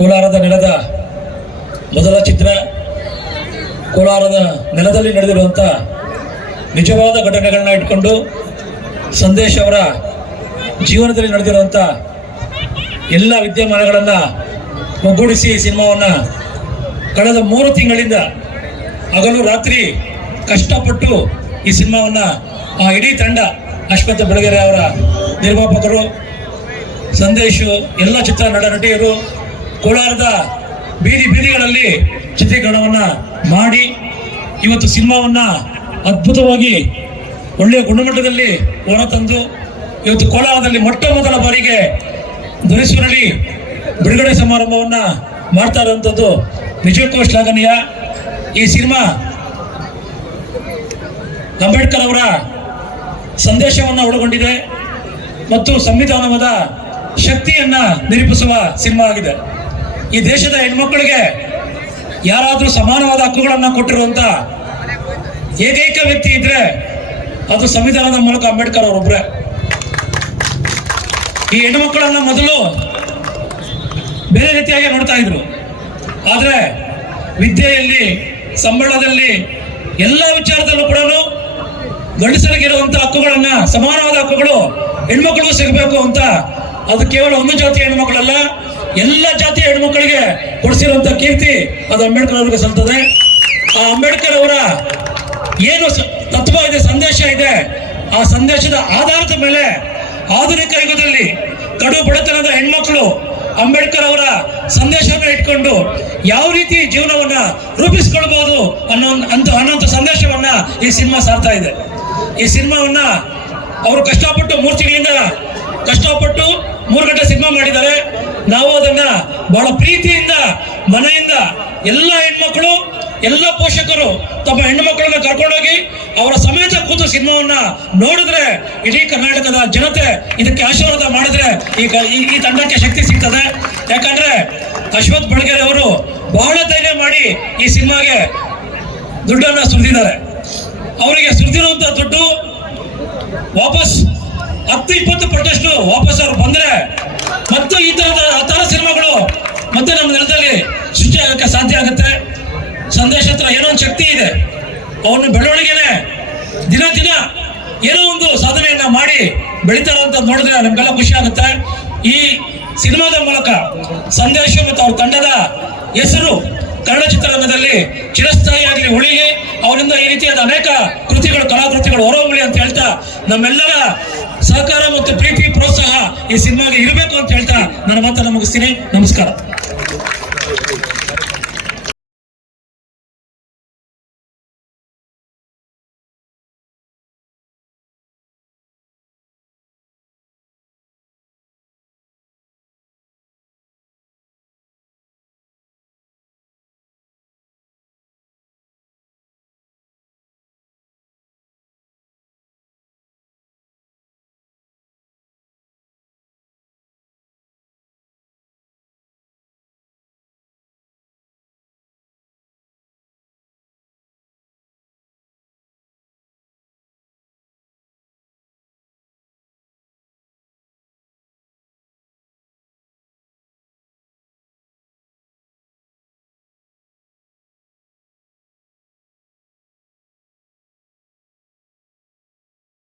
ಕೋಲಾರದ ನೆಲದ ಮೊದಲ ಚಿತ್ರ ಕೋಲಾರದ ನೆಲದಲ್ಲಿ ನಡೆದಿರುವಂಥ ನಿಜವಾದ ಘಟನೆಗಳನ್ನ ಇಟ್ಕೊಂಡು ಸಂದೇಶ್ ಅವರ ಜೀವನದಲ್ಲಿ ನಡೆದಿರುವಂಥ ಎಲ್ಲ ವಿದ್ಯಮಾನಗಳನ್ನು ಒಗ್ಗೂಡಿಸಿ ಈ ಸಿನಿಮಾವನ್ನು ಕಳೆದ ಮೂರು ತಿಂಗಳಿಂದ ಹಗಲು ರಾತ್ರಿ ಕಷ್ಟಪಟ್ಟು ಈ ಸಿನಿಮಾವನ್ನು, ಆ ಇಡೀ ತಂಡ ಅಶ್ವಥ್ ಬೆಳಗೆರೆ ಅವರ ನಿರ್ಮಾಪಕರು, ಸಂದೇಶು, ಎಲ್ಲ ಚಿತ್ರ ನಟ ನಟಿಯರು ಕೋಲಾರದ ಬೀದಿ ಬೀದಿಗಳಲ್ಲಿ ಚಿತ್ರೀಕರಣವನ್ನು ಮಾಡಿ ಇವತ್ತು ಸಿನಿಮಾವನ್ನ ಅದ್ಭುತವಾಗಿ ಒಳ್ಳೆಯ ಗುಣಮಟ್ಟದಲ್ಲಿ ಹೊರತಂದು ಇವತ್ತು ಕೋಲಾರದಲ್ಲಿ ಮೊಟ್ಟ ಮೊದಲ ಬಾರಿಗೆ ಧರಿಸುವಲ್ಲಿ ಬಿಡುಗಡೆ ಸಮಾರಂಭವನ್ನು ಮಾಡ್ತಾ ಇರುವಂಥದ್ದು ನಿಜಕ್ಕೂ ಶ್ಲಾಘನೀಯ. ಈ ಸಿನಿಮಾ ಅಂಬೇಡ್ಕರ್ ಅವರ ಸಂದೇಶವನ್ನು ಒಳಗೊಂಡಿದೆ ಮತ್ತು ಸಂವಿಧಾನವಾದ ಶಕ್ತಿಯನ್ನ ನಿರೂಪಿಸುವ ಸಿನಿಮಾ ಆಗಿದೆ. ಈ ದೇಶದ ಹೆಣ್ಮಕ್ಳಿಗೆ ಯಾರಾದರೂ ಸಮಾನವಾದ ಹಕ್ಕುಗಳನ್ನು ಕೊಟ್ಟಿರುವಂತ ಏಕೈಕ ವ್ಯಕ್ತಿ ಇದ್ರೆ ಅದು ಸಂವಿಧಾನದ ಮೂಲಕ ಅಂಬೇಡ್ಕರ್ ಅವರೊಬ್ಬರೇ ಈ ಹೆಣ್ಮಕ್ಕಳನ್ನ ಮೊದಲು ಬೇರೆ ರೀತಿಯಾಗಿ ನೋಡ್ತಾ ಇದ್ರು. ಆದ್ರೆ ವಿದ್ಯೆಯಲ್ಲಿ, ಸಂಬಳದಲ್ಲಿ ಎಲ್ಲ ವಿಚಾರದಲ್ಲೂ ಕೂಡ ಗಂಡಸರಿಗಿರುವಂತ ಹಕ್ಕುಗಳನ್ನ, ಸಮಾನವಾದ ಹಕ್ಕುಗಳು ಹೆಣ್ಮಕ್ಳಿಗೂ ಸಿಗಬೇಕು ಅಂತ ಅದು ಕೇವಲ ಒಂದು ಜಾತಿಯ ಹೆಣ್ಮಕ್ಳಲ್ಲ ಎಲ್ಲ ಜಾತಿಯ ಹೆಣ್ಮಕ್ಳಿಗೆ ಕೊಡಿಸಿರುವಂತ ಕೀರ್ತಿ ಅದು ಅಂಬೇಡ್ಕರ್ ಅವರಿಗೆ ಸಲ್ತದೆ. ಆ ಅಂಬೇಡ್ಕರ್ ಅವರ ಏನು ತತ್ವ ಇದೆ, ಸಂದೇಶ ಇದೆ, ಆ ಸಂದೇಶದ ಆಧಾರದ ಮೇಲೆ ಆಧುನಿಕ ಯುಗದಲ್ಲಿ ಕಡು ಬಡತನದ ಹೆಣ್ಮಕ್ಳು ಅಂಬೇಡ್ಕರ್ ಅವರ ಸಂದೇಶವನ್ನು ಇಟ್ಕೊಂಡು ಯಾವ ರೀತಿ ಜೀವನವನ್ನ ರೂಪಿಸ್ಕೊಳ್ಬಹುದು ಅನ್ನೋ ಅಂತ ಅನ್ನೋಂಥ ಸಂದೇಶವನ್ನ ಈ ಸಿನಿಮಾ ಸಾರ್ತಾ ಇದೆ. ಈ ಸಿನಿಮಾವನ್ನ ಅವರು ಕಷ್ಟಪಟ್ಟು ಮೂರು ತಿಂಗಳಿಂದ ಕಷ್ಟಪಟ್ಟು ಮೂರು ಗಂಟೆ ಸಿನಿಮಾ ಮಾಡಿದ್ದಾರೆ ನಾವು ಅದನ್ನ ಬಹಳ ಪ್ರೀತಿಯಿಂದ, ಮನೆಯಿಂದ ಎಲ್ಲ ಹೆಣ್ಮಕ್ಳು, ಎಲ್ಲ ಪೋಷಕರು ತಮ್ಮ ಹೆಣ್ಣು ಮಕ್ಕಳನ್ನ ಕರ್ಕೊಂಡೋಗಿ ಅವರ ಸಮೇತ ಕೂತು ಸಿನಿಮಾವನ್ನ ನೋಡಿದ್ರೆ ಇಡೀ ಕರ್ನಾಟಕದ ಜನತೆ ಇದಕ್ಕೆ ಆಶೀರ್ವಾದ ಮಾಡಿದ್ರೆ ಈಗ ಈ ತಂಡಕ್ಕೆ ಶಕ್ತಿ ಸಿಗ್ತದೆ. ಯಾಕಂದ್ರೆ ಅಶ್ವಥ್ ಬಳ್ಗೆರೆ ಅವರು ಬಹಳ ಧೈರ್ಯ ಮಾಡಿ ಈ ಸಿನಿಮಾಗೆ ದುಡ್ಡನ್ನ ಸುರಿದಿದ್ದಾರೆ. ಅವರಿಗೆ ಸುರಿದಿರುವಂತ ದುಡ್ಡು ವಾಪಸ್ ಹತ್ತು ಇಪ್ಪತ್ತು ಪಟ್ಟಷ್ಟು ವಾಪಸ್ ಅವ್ರು ಬಂದ್ರೆ ಮತ್ತು ಈ ತರದ ಆ ಥರ ಸಿನಿಮಾಗಳು ಮತ್ತೆ ನಮ್ಮ ನೆಲದಲ್ಲಿ ಸೃಷ್ಟಿ ಆಗಕ್ಕೆ ಸಾಧ್ಯ ಆಗುತ್ತೆ ಸಂದೇಶ ಹತ್ರ ಏನೋ ಒಂದು ಶಕ್ತಿ ಇದೆ. ಅವನ ಬೆಳವಣಿಗೆನೆ. ದಿನ ದಿನ ಏನೋ ಒಂದು ಸಾಧನೆಯನ್ನ ಮಾಡಿ ಬೆಳಿತಾರೆ ಅಂತ ನೋಡಿದ್ರೆ ನಮ್ಗೆಲ್ಲ ಖುಷಿ ಆಗುತ್ತೆ. ಈ ಸಿನಿಮಾದ ಮೂಲಕ ಸಂದೇಶ ಮತ್ತು ಅವ್ರ ತಂಡದ ಹೆಸರು ಕನ್ನಡ ಚಿತ್ರರಂಗದಲ್ಲಿ ಚಿರಸ್ಥಾಯಿಯಾಗಲಿ ಉಳಿಲಿ ಅವರಿಂದ ಈ ರೀತಿಯಾದ ಅನೇಕ ಕೃತಿಗಳು, ಕಲಾಕೃತಿಗಳು ಹೊರಹೊಮ್ಮಲಿ ಅಂತ ಹೇಳ್ತಾ ನಮ್ಮೆಲ್ಲರ ಸಹಕಾರ ಮತ್ತು ಪ್ರೀತಿ, ಪ್ರೋತ್ಸಾಹ ಈ ಸಿನಿಮಾಗೆ ಇರಬೇಕು ಅಂತ ಹೇಳ್ತಾ ನನ್ನ ಮಾತನ್ನು ಮುಗಿಸ್ತೀನಿ. ನಮಸ್ಕಾರ.